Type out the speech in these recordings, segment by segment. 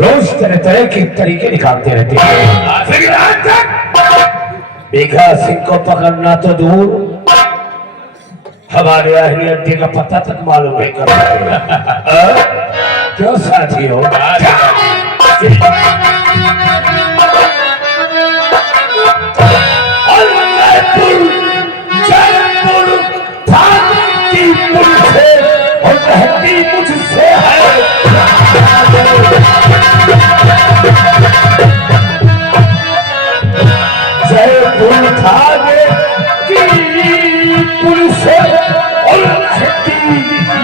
रोज तरह तरह के तरीके निकालते रहते हैं, लेकिन आज तक बेघा सिंह को पकड़ना तो दूर, हमारे अहली अड्डे का पता तक मालूम नहीं कर पाए। क्यों साथियों? मुझसे है जयपुर थाने की पुलिस और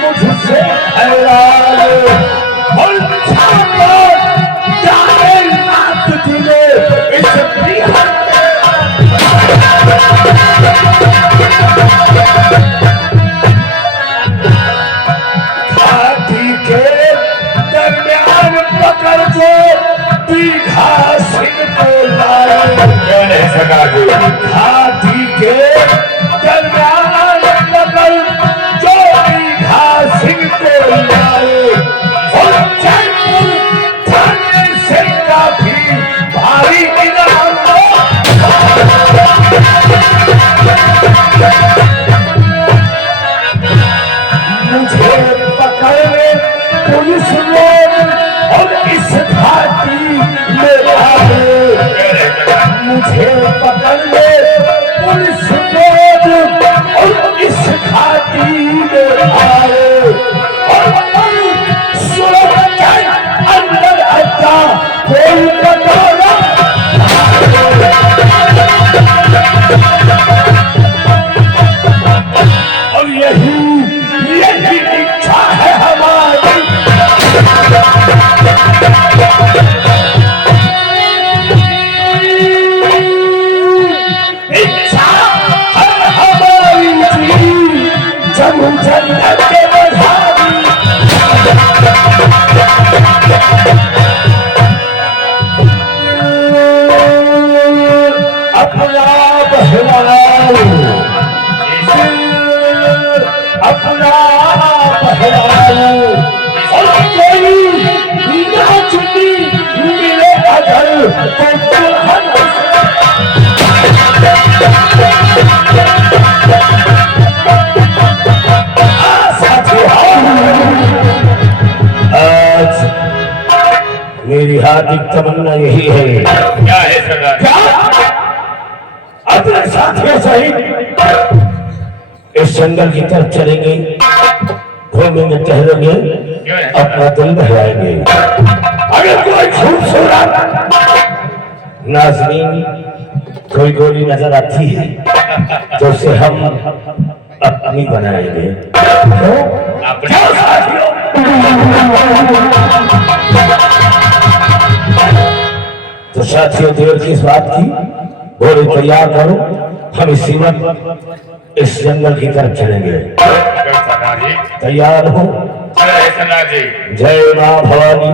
मुझसे हैरान और जाने नाथ दिले इस बिहार हाथी के दरमियान बगल जो दीघा सिंह को लाए और जयपुर थाने से काफी भारी इनाम मुझे पकड़ने पुलिस लोग और इस घाटी में आए, मुझे पकड़ने पुलिस लोग और इस घाटी में आए और सुरक्षा अंदर आता कोई पकड़ा और यही इच्छा है हमारी। जन्नत के बधाई अपना बहलाओ, अपना बहलाओ और कोई नाचनी मिले अगर तो आज मेरी हार्दिक तमन्ना यही है। क्या है सरदार? क्या अपने साथियों सहित इस जंगल की तरफ चलेंगे, घूमेंगे, टहलेंगे, अपना दिल बहलाएंगे। अगर कोई खूबसूरत नाज़रीन कोई गोरी नजर आती है तो उसे हम अपनी बनाएंगे। क्यों साथियों? तो साथियों देर किस बात की, घोड़े तैयार करो, हम इसी वक्त इस जंगल की तरफ चलेंगे। तैयार हो? जय मां भवानी।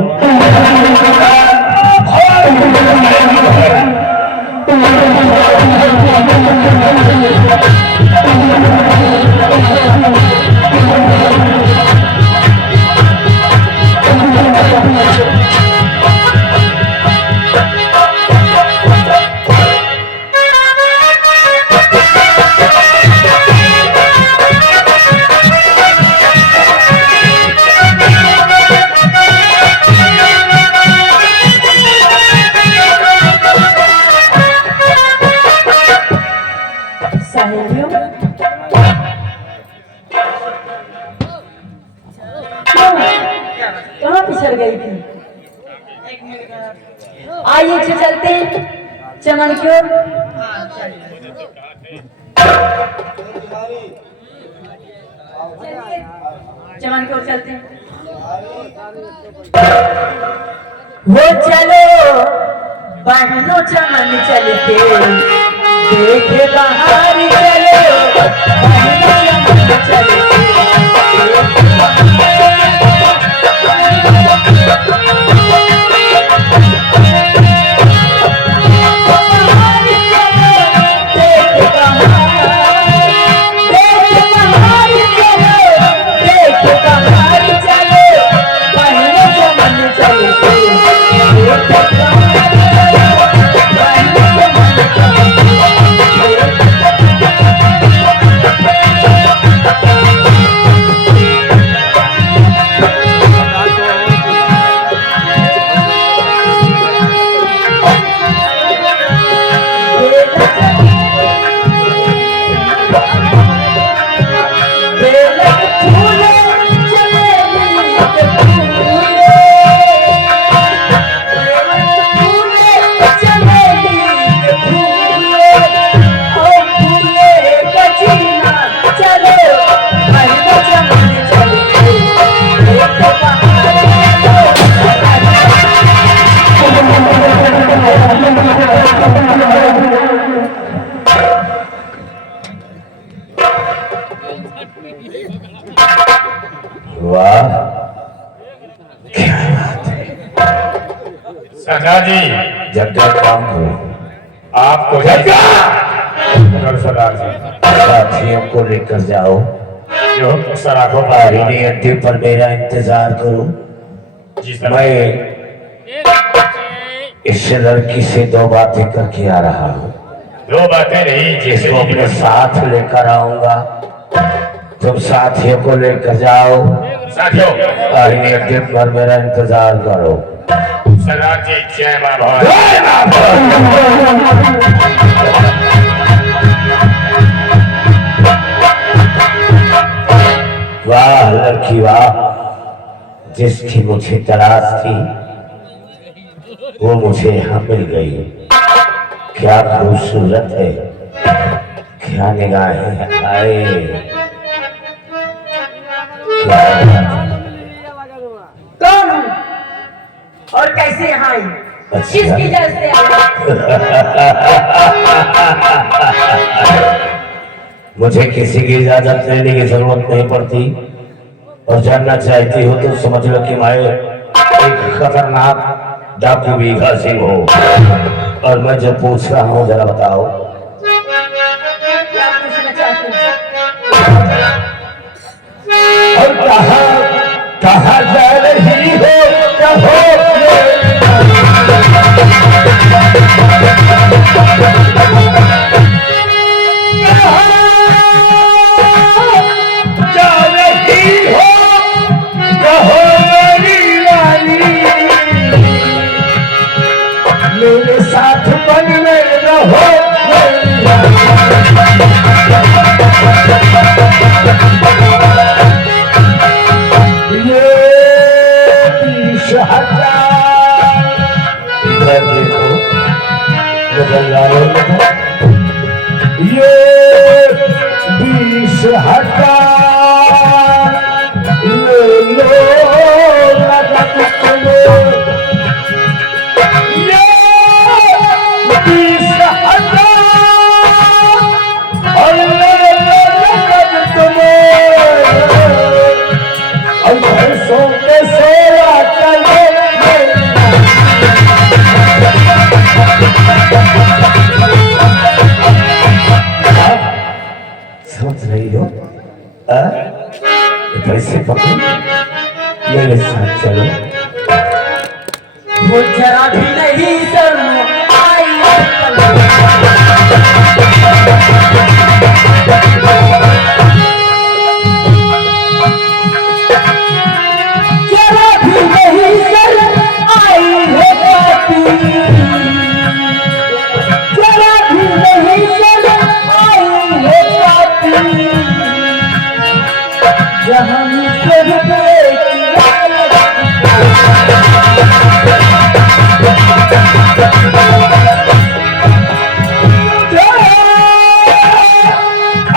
आइए चलते हैं चमन की ओर। चमन की ओर चलते हैं। वो चलो बहनों चमन चलते, देखे बाहर चलो बहनों चमन चलते। चलो सरदार जी जग्गा काम करो। आपको जग्गा सरदार जी साथियों को लेकर जाओ, जो सराखों आईने अड्डे पर मेरा इंतजार करो। जी सर मैं इस लड़की से दो बातें करके आ रहा हूँ, दो बातें नहीं जिसको अपने साथ लेकर आऊंगा। तुम साथियों को लेकर जाओ, साथियों आईने अड्डे पर मेरा इंतजार करो। सरदार जी जय मां भवानी। जय मां भवानी। वाह लड़की वाह, जिसकी मुझे तलाश थी वो मुझे यहाँ मिल गई। क्या खूबसूरत है, क्या निगाहें आए, क्या कौन हूँ और कैसे यहाँ आई? किसकी जल से आई? मुझे किसी की इजाजत लेने की जरूरत नहीं पड़ती, और जानना चाहती हो तो समझ लो कि मैं एक खतरनाक डाकू बीघा सिंह हो। और मैं जो पूछ रहा हूँ जरा बताओ। क्या पूछना चाहते हो? और कहाँ जा रही हो, कहो जा रही हो, कहो मेरी रानी, मेरे साथ बन में रहो मेरी रानी। ये 20,000 इधर देखो, नजर आ रहे हो? ये 20,000 ले लो नगद तुम। ये 20,000 और ले लो नगद तुम। और पैसों के सेवा करो समझ रही हो? पैसे पकड़ो, मेरे साथ चलो। वो जरा भी नहीं शर्म आई। जरा भी नहीं शर्म आई है पापी। जरा भी नहीं शर्म आई है पापी। जहाँ मुझसे भी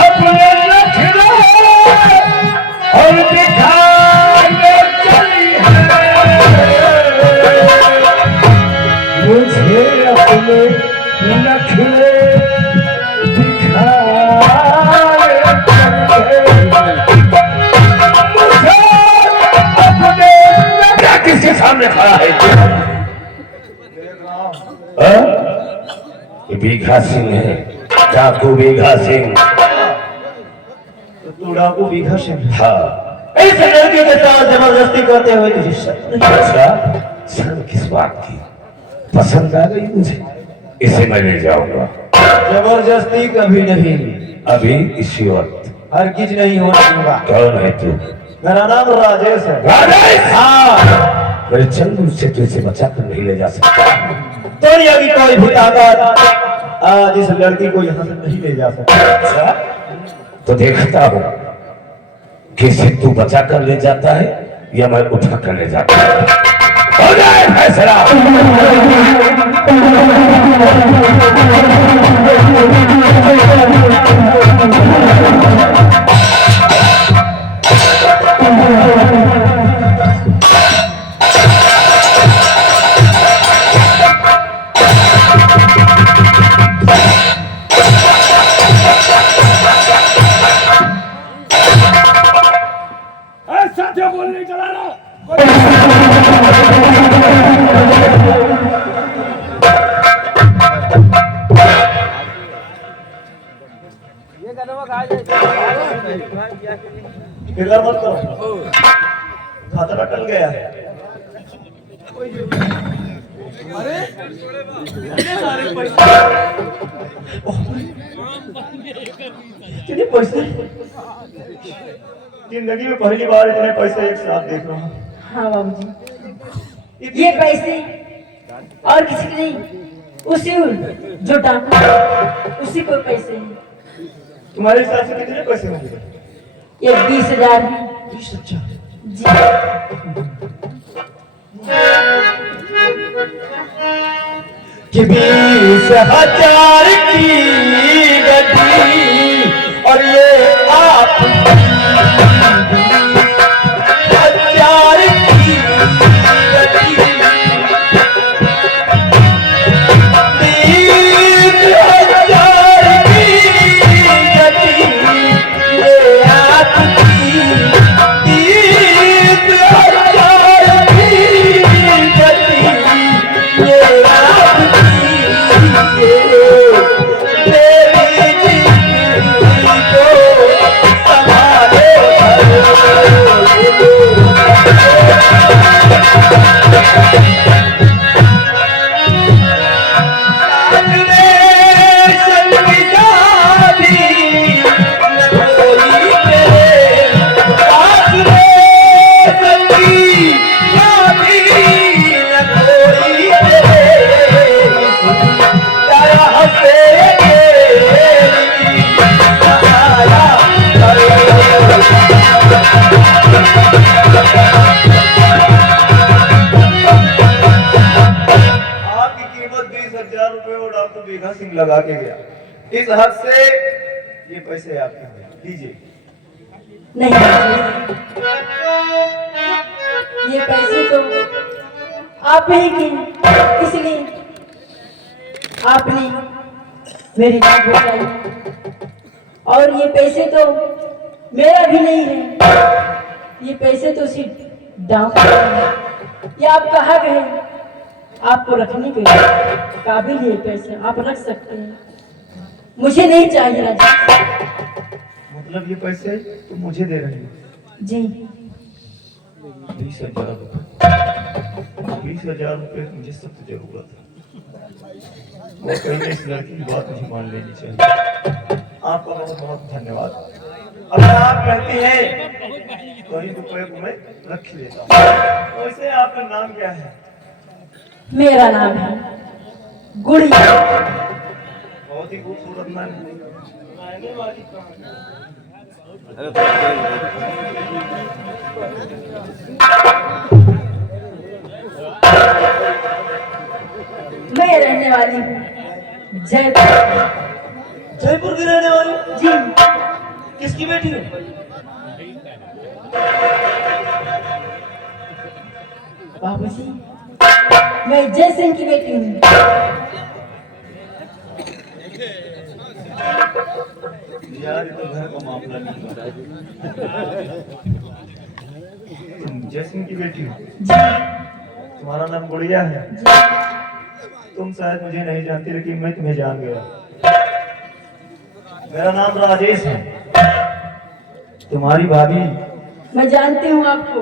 अपने लखनऊ और दिखाने चली है, मुझे अपने नखरे दिखाने चली है, मुझे अपने क्या किसके सामने खड़ा है? ये बीघा सिंह है, डाकू बीघा सिंह। तू डाकू बीघा सिंह हाँ। इस लड़के के साथ जबरदस्ती करते हुए तुझे शर्म नहीं? अच्छा, शर्म किस बात की? पसंद आ गई मुझे, इसे मैं ले जाऊंगा। जबरदस्ती कभी नहीं, अभी इसी वक्त। हरगिज नहीं होने दूंगा। कौन है तू? मेरा नाम राजेश है। राजेश! हाँ, मेरे चंदू से तुझे बचा कर नहीं ले जा सकता। दुनिया की कोई भी ताकत आज इस लड़की को यहाँ से नहीं ले जा सकती। अच्छा, तो देखता हूँ कि इसे तू बचा कर ले जाता है या मैं उठा कर ले जाता हूँ। हो जाए फैसला। साथियों गोली नहीं चलाना। खतरा टल गया है। अरे कितने पैसे, जिंदगी में पहली बार इतने पैसे एक साथ देख रहा हूँ। हाँ बाबूजी, ये पैसे और किसी के नहीं, उसी जो डाकू उसी को पैसे हैं। तुम्हारे हिसाब से कितने पैसे होंगे? ये 20,000 है। 20,000 जी। कि 20,000 की गड्डी और ये आप 20,000 की गड्डी, 20,000 की गड्डी ये आपकी, 20,000 की गड्डी ये आपकी, मेरी जिंदगी को संभाले सिंह लगा के गया। इस हद से ये पैसे आपके हैं, लीजिए। नहीं, ये पैसे तो आप ही के, इसलिए आपने मेरी नाक बचाई, और ये पैसे तो मेरा भी नहीं है, ये पैसे तो सिर्फ डांव का है। ये आपका हक है, आपको रखने के काबिल ये पैसे आप रख सकते हैं, मुझे नहीं चाहिए राजा। मतलब ये पैसे तुम मुझे दे रही हो? जी। 20,000 रुपये, 20,000 रुपये मुझे सख्त जरूरत है। वो कहीं इस लड़की की बात मुझे मान लेनी चाहिए। आपका बहुत बहुत धन्यवाद। अगर आप कहती हैं तो इन रुपये को मैं रख लेता हूँ। वैसे आपका नाम क्या है? मेरा नाम है गुड़िया। बहुत ही खूबसूरत नाम है। मैं रहने वाली हूँ जयपुर। जयपुर की रहने वाली? जी। किसकी बेटी हो? बाबूजी, मैं जय सिंह की बेटी हूँ। यार तो घर का मामला नहीं है। तुम जय सिंह की बेटी हो? जी। तुम्हारा नाम गुड़िया है? जी। तुम शायद मुझे नहीं जानती, लेकिन मैं तुम्हें जान गया। मेरा नाम राजेश है। तुम्हारी भाभी? मैं जानती हूँ आपको।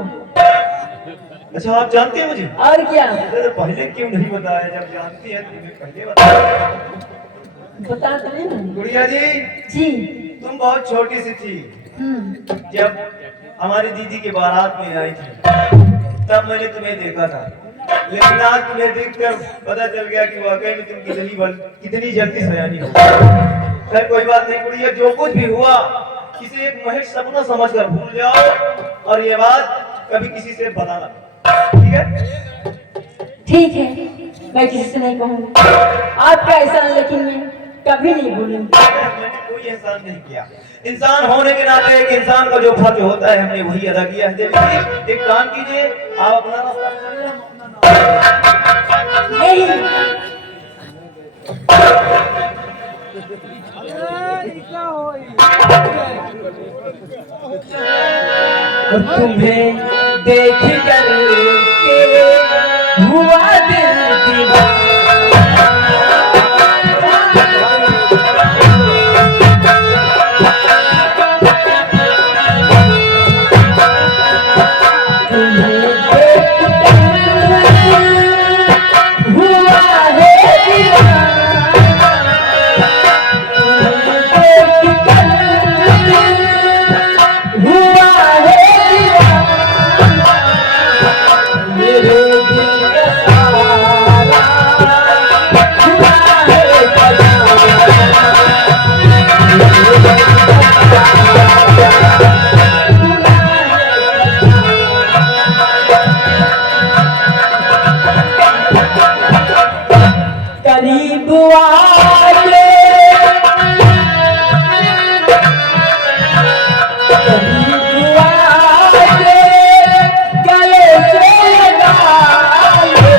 अच्छा, आप जानती हैं मुझे? और क्या? अरे पहले क्यों नहीं बताया? जब जानती है तुम्हें पहले बताया। बता तो नहीं ना। गुड़िया जी, जी। तुम बहुत छोटी सी थी जब हमारी दीदी के बारात में आई थी, तब मैंने तुम्हें देखा था। लेकिन आज तुम्हें देखकर पता चल गया कि वाकई में तुम कितनी जल्दी सयानी हो। खैर कोई बात नहीं गुड़िया, जो कुछ भी हुआ किसी एक महज सपना समझकर भूल जाओ, और ये बात कभी किसी से बताना, ठीक है? ठीक है, मैं किसी से नहीं कहूँगी। आपका एहसान लेकिन मैं कभी नहीं भूलूंगी। मैंने कोई एहसान नहीं किया। इंसान होने के नाते एक इंसान का जो फर्ज होता है हमने वही अदा किया है। देवी जी, एक काम कीजिए, आप अपना रास्ता पकड़िए, हम अपना नहीं। तुम्हें देख कर हुआ दिल दीवाना। तुम्हें बुआ ले कभी बुआ ले गले से लगा लो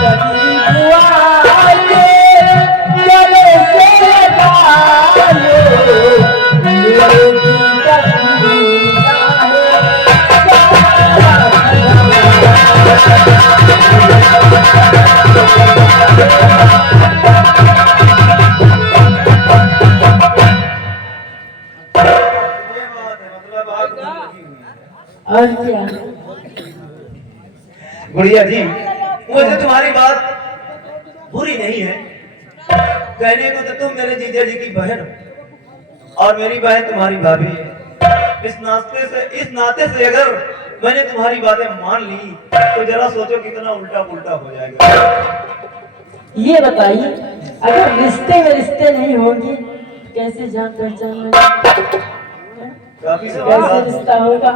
कभी बुआ ले गले से लगा लो मेरे जी का भूला ये बात है, मतलब आप दुखी हुई है। और क्या गुड़िया जी, मुझे तुम्हारी बात बुरी नहीं है। कहने को तो तुम मेरे जीजा जी की बहन हो और मेरी बहन तुम्हारी भाभी है। इस नाते से अगर मैंने तुम्हारी बातें मान ली तो जरा सोचो कितना उल्टा पुल्टा हो जाएगा। ये बताइए अगर रिश्ते में रिश्ते नहीं होंगे कैसे जान पहचान में काफी कैसे समझदार, रिश्ता होगा।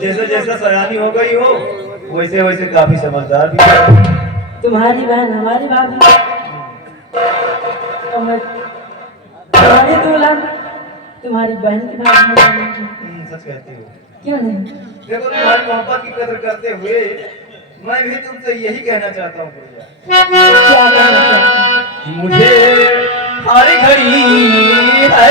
जैसे जैसे सयानी हो गई हो वैसे वैसे काफी समझदार भी हो। तुम्हारी बहन हमारी भाभी और मैं तुम्हारी दूल्हा तुम्हारी बहन की भाभी। सच कहते हो। क्यों नहीं? देखो तुम्हारी मोहब्बत की कदर करते हुए मैं भी तुमसे यही कहना चाहता हूँ गुड़िया, क्या कहना चाहते हैं? कि मुझे हर घड़ी है